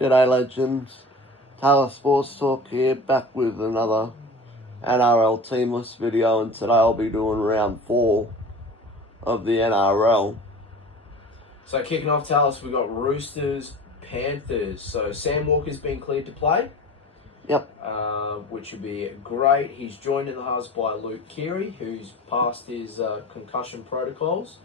G'day legends, Taylor Sports Talk here, back with another NRL team list video, and today I'll be doing round 4 of the NRL. So kicking off, Talis, we've got Roosters, Panthers. So Sam Walker's been cleared to play. Yep. Which would be great. He's joined in the halves by Luke Keary, who's passed his concussion protocols.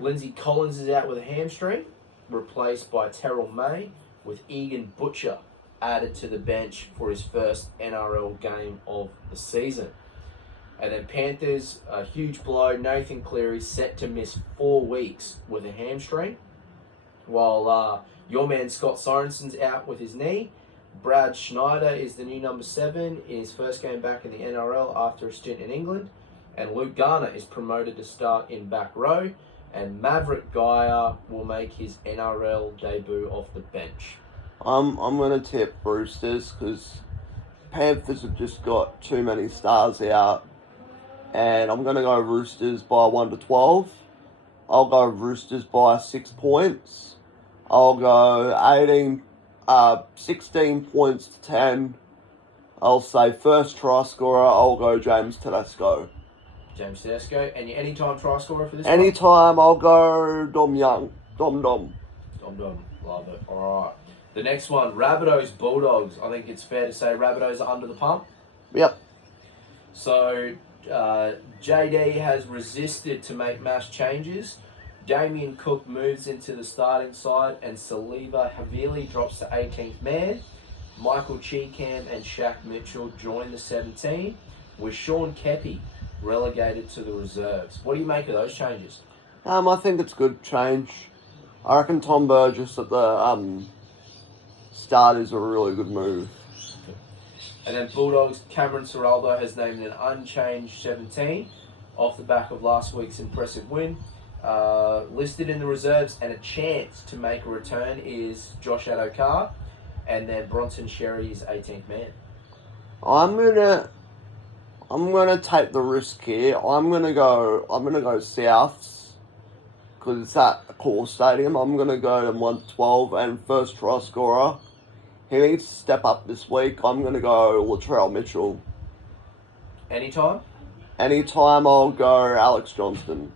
Lindsay Collins is out with a hamstring, replaced by Terrell May, with Egan Butcher added to the bench for his first NRL game of the season. And then Panthers, a huge blow. Nathan Cleary set to miss 4 weeks with a hamstring, while your man Scott Sorensen's out with his knee. Brad Schneider is the new number 7 in his first game back in the NRL after a stint in England. And Luke Garner is promoted to start in back row. And Maverick Geyer will make his NRL debut off the bench. I'm going to tip Roosters because Panthers have just got too many stars out. And I'm going to go Roosters by 1-12. I'll go Roosters by 6 points. I'll go 16 points to 10. I'll say first try scorer, I'll go James Tedesco. James Tedesco. And your anytime try scorer for this Anytime, I'll go Dom Young. Dom. Dom. Love it. All right. The next one, Rabbitohs, Bulldogs. I think it's fair to say Rabbitohs are under the pump. Yep. So JD has resisted to make mass changes. Damien Cook moves into the starting side, and Saliva Havili drops to 18th man. Michael Cheekham and Shaq Mitchell join the 17, with Sean Keppie relegated to the reserves. What do you make of those changes? I think it's good change. I reckon Tom Burgess at the start is a really good move. And then Bulldogs, Cameron Ciraldo has named an unchanged 17 off the back of last week's impressive win. Listed in the reserves and a chance to make a return is Josh Adokar, and then Bronson Xerri is 18th man. I'm gonna take the risk here. I'm gonna go Souths because it's at a core stadium. I'm gonna go to 112 and first try scorer. He needs to step up this week. I'm gonna go Latrell Mitchell. Anytime, I'll go Alex Johnston.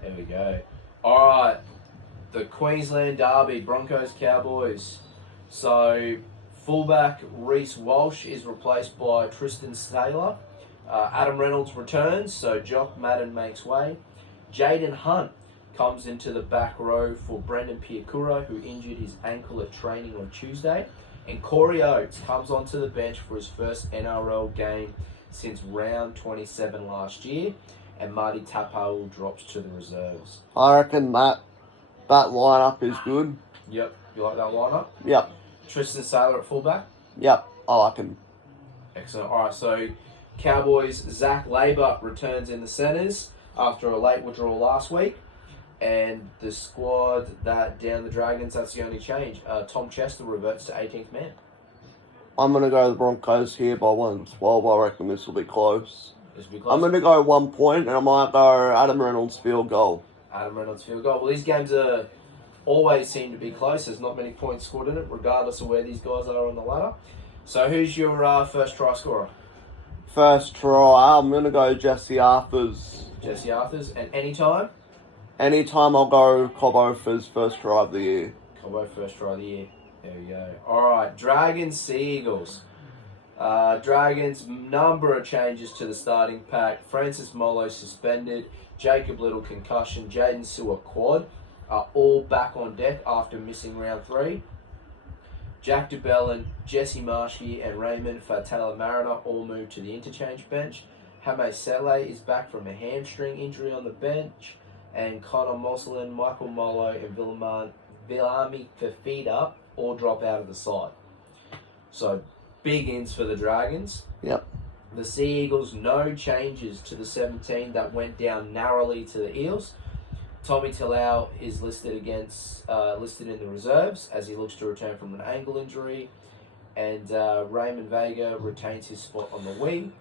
There we go. All right, the Queensland Derby, Broncos Cowboys. So fullback Reece Walsh is replaced by Tristan Saylor. Adam Reynolds returns, so Jock Madden makes way. Jaden Hunt comes into the back row for Brendan Piakura, who injured his ankle at training on Tuesday. And Corey Oates comes onto the bench for his first NRL game since round 27 last year. And Marty Tapau drops to the reserves. I reckon that lineup is good. Yep. You like that lineup? Yep. Tristan Saylor at fullback? Yep. I like him. Excellent. All right, so Cowboys, Zach Labour returns in the centres after a late withdrawal last week. And the squad that down the Dragons, that's the only change. Tom Chester reverts to 18th man. I'm going to go the Broncos here by 1-12. I reckon this will be close. I'm going to go 1 point, and I might go Adam Reynolds field goal. Adam Reynolds field goal. Well, these games always seem to be close. There's not many points scored in it, regardless of where these guys are on the ladder. So who's your first try scorer? First try, I'm going to go Jesse Arthurs. Jesse Arthurs. And anytime? Anytime, I'll go Cobbo for his first try of the year. Cobbo first try of the year. There we go. All right, Dragons, Sea Eagles. Dragons, number of changes to the starting pack. Francis Molo suspended. Jacob Little concussion. Jaden Sewer quad are all back on deck after missing round 3. Jack DeBellin, Jesse Marshke and Raymond Fatala Mariner all moved to the interchange bench. Hame Sele is back from a hamstring injury on the bench. And Connor Moslin, Michael Molo and Vilami Fafita all drop out of the side. So big ins for the Dragons. Yep. The Sea Eagles, no changes to the 17 that went down narrowly to the Eels. Tommy Talau is listed in the reserves as he looks to return from an ankle injury. And Raymond Vega retains his spot on the wing.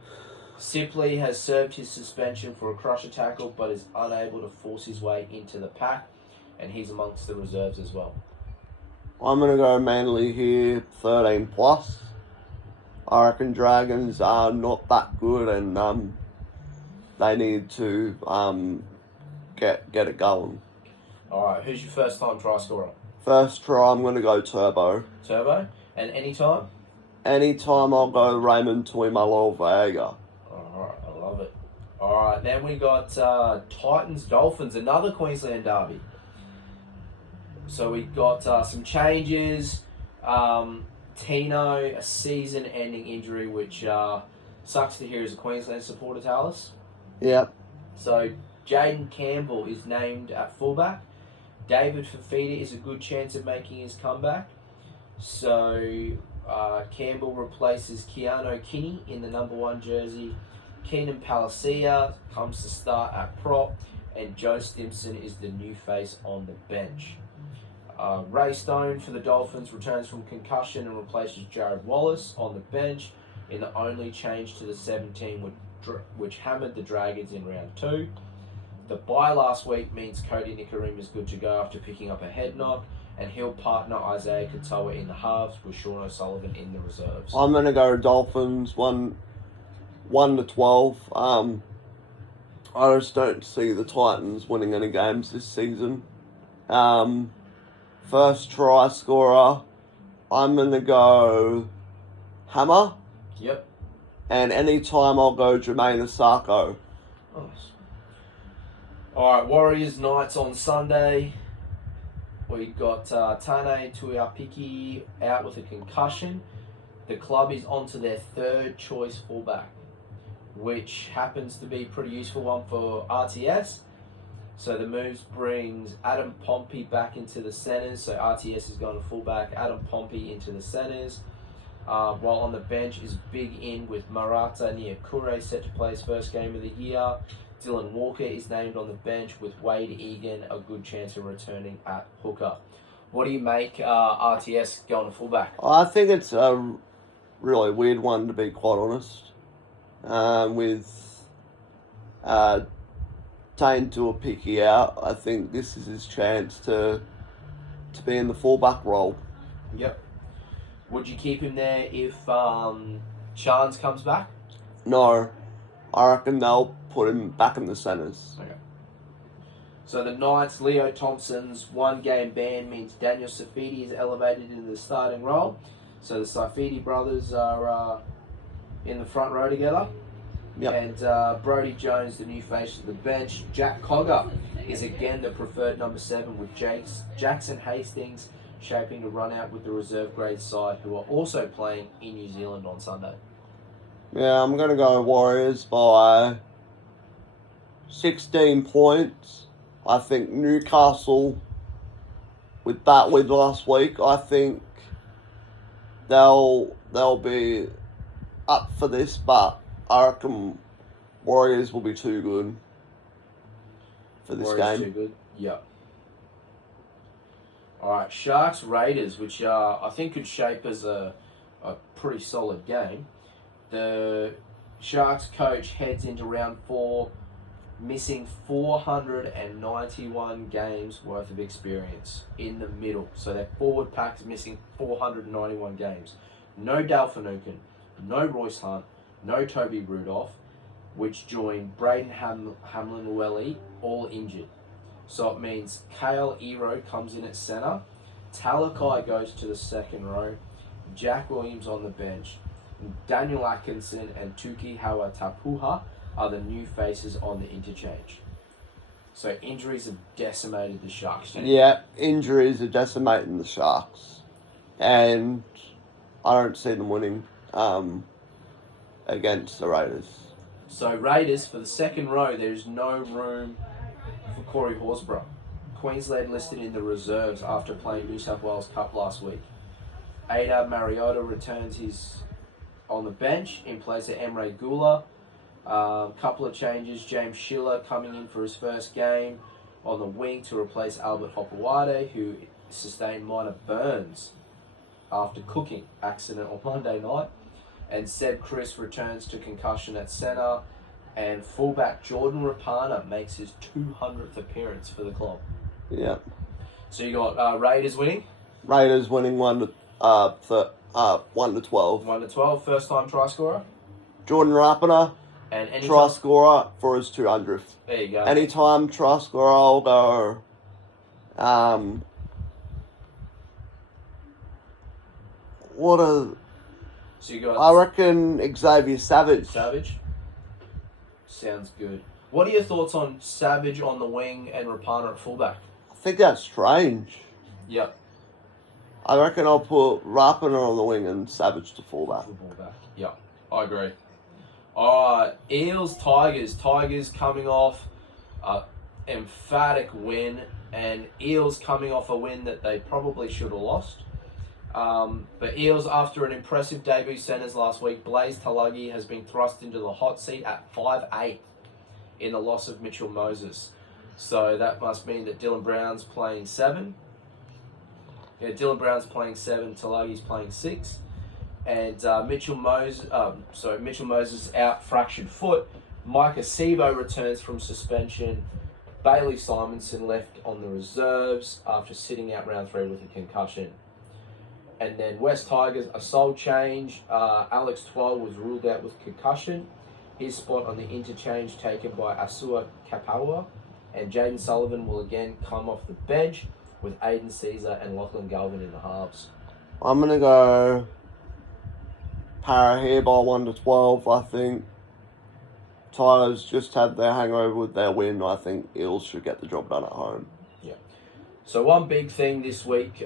Sipley has served his suspension for a crusher tackle but is unable to force his way into the pack. And he's amongst the reserves as well. I'm going to go Manly here, 13 plus. I reckon Dragons are not that good and they need to get it going. Alright, who's your first time try scorer? First try, I'm going to go Turbo. Turbo? And anytime? Anytime I'll go Raymond Tuimalolo-Vega. Alright, I love it. Alright, then we got Titans Dolphins, another Queensland derby. So we got some changes. Tino, a season-ending injury, which sucks to hear as a Queensland supporter, Talis. Yep. So Jaden Campbell is named at fullback. David Fafita is a good chance of making his comeback. So Campbell replaces Keanu Kinney in the number 1 jersey. Keenan Palacia comes to start at prop. And Joe Stimson is the new face on the bench. Ray Stone for the Dolphins returns from concussion and replaces Jared Wallace on the bench in the only change to the 17 which hammered the Dragons in round 2. The bye last week means Cody Nikorima is good to go after picking up a head knock, and he'll partner Isaiah Katoa in the halves with Sean O'Sullivan in the reserves. I'm going to go Dolphins 1 to 12. I just don't see the Titans winning any games this season. First try scorer, I'm going to go Hammer. Yep. And anytime I'll go Jermaine Asako. Nice. Alright, Warriors Knights on Sunday. We got Tane Tuiapiki out with a concussion. The club is onto their 3rd choice fullback, which happens to be a pretty useful one for RTS. So the moves brings Adam Pompey back into the centres. So RTS is going to fullback, Adam Pompey into the centres. While on the bench is Big In with Marata Niakure set to play his first game of the year. Dylan Walker is named on the bench with Wade Egan, a good chance of returning at hooker. What do you make RTS going to fullback? I think it's a really weird one, to be quite honest. With Tane Tuiapiki out, I think this is his chance to be in the fullback role. Yep. Would you keep him there if Chance comes back? No, I reckon they'll put him back in the centres. Okay. So the Knights, Leo Thompson's 1-game ban means Daniel Safidi is elevated into the starting role. So the Safidi brothers are in the front row together. Yep. And Brodie Jones, the new face of the bench. Jack Cogger is again the preferred number 7 with Jackson Hastings shaping to run out with the reserve grade side, who are also playing in New Zealand on Sunday. Yeah, I'm going to go Warriors by 16 points. I think Newcastle, with that win last week, I think they'll be up for this, but I reckon Warriors will be too good for this Warriors game. too good? Yep. Alright, Sharks Raiders, which I think could shape as a pretty solid game. The Sharks coach heads into round 4 missing 491 games worth of experience in the middle. So their forward pack's missing 491 games. No Dale Finucane, no Royce Hunt, no Toby Rudolph, which joined Braden Hamlin-Uele, all injured. So it means Kale Ero comes in at centre, Talakai goes to the second row, Jack Williams on the bench, Daniel Atkinson and Tuki Hawa Tapuha are the new faces on the interchange. So injuries have decimated the Sharks team. Yeah, injuries are decimating the Sharks. And I don't see them winning against the Raiders. So Raiders, for the second row, there's no room for Corey Horsburgh. Queensland listed in the reserves after playing New South Wales Cup last week. Ada Mariota returns on the bench in place of Emre Gula. Couple of changes. James Schiller coming in for his first game on the wing to replace Albert Hopewade, who sustained minor burns after cooking accident on Monday night. And Seb Chris returns to concussion at centre. And fullback Jordan Rapana makes his 200th appearance for the club. Yeah. So you got Raiders winning? Raiders winning 1-12. 1-12, first time try scorer. Jordan Rapiner, And any try scorer for his 200th. There you go. Anytime try scorer, I'll go. So you got I reckon Xavier Savage. Savage. Sounds good. What are your thoughts on Savage on the wing and Rapana at fullback? I think that's strange. Yep. I reckon I'll put Rapiner on the wing and Savage to fullback. Fullback. Yep. I agree. Alright, Eels, Tigers. Tigers coming off an emphatic win, and Eels coming off a win that they probably should have lost. But Eels, after an impressive debut centres last week, Blaze Talagi has been thrust into the hot seat at 5'8" in the loss of Mitchell Moses. So that must mean that Dylan Brown's playing 7. Yeah, Dylan Brown's playing 7, Talagi's playing 6. And Mitchell Moses out, fractured foot. Micah Sivo returns from suspension. Bailey Simonson left on the reserves after sitting out round 3 with a concussion. And then West Tigers, a sole change. Alex Twal was ruled out with concussion. His spot on the interchange taken by Asua Kapawa. And Jaden Sullivan will again come off the bench with Aiden Caesar and Lachlan Galvin in the halves. I'm going to go Para here by 1-12, I think. Tigers just had their hangover with their win. I think Eels should get the job done at home. So one big thing this week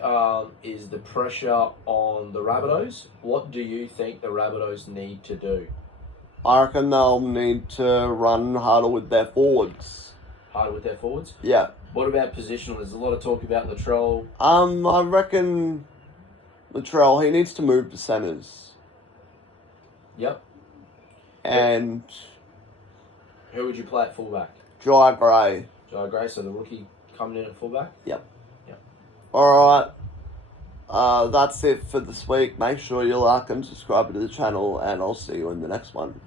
is the pressure on the Rabbitohs. What do you think the Rabbitohs need to do? I reckon they'll need to run harder with their forwards. Harder with their forwards? Yeah. What about positional? There's a lot of talk about Latrell. I reckon Latrell, he needs to move to centres. Yep. And Who would you play at fullback? Jai Gray. Jai Gray, so the rookie coming in at fullback? Alright. That's it for this week. Make sure you like and subscribe to the channel, and I'll see you in the next one.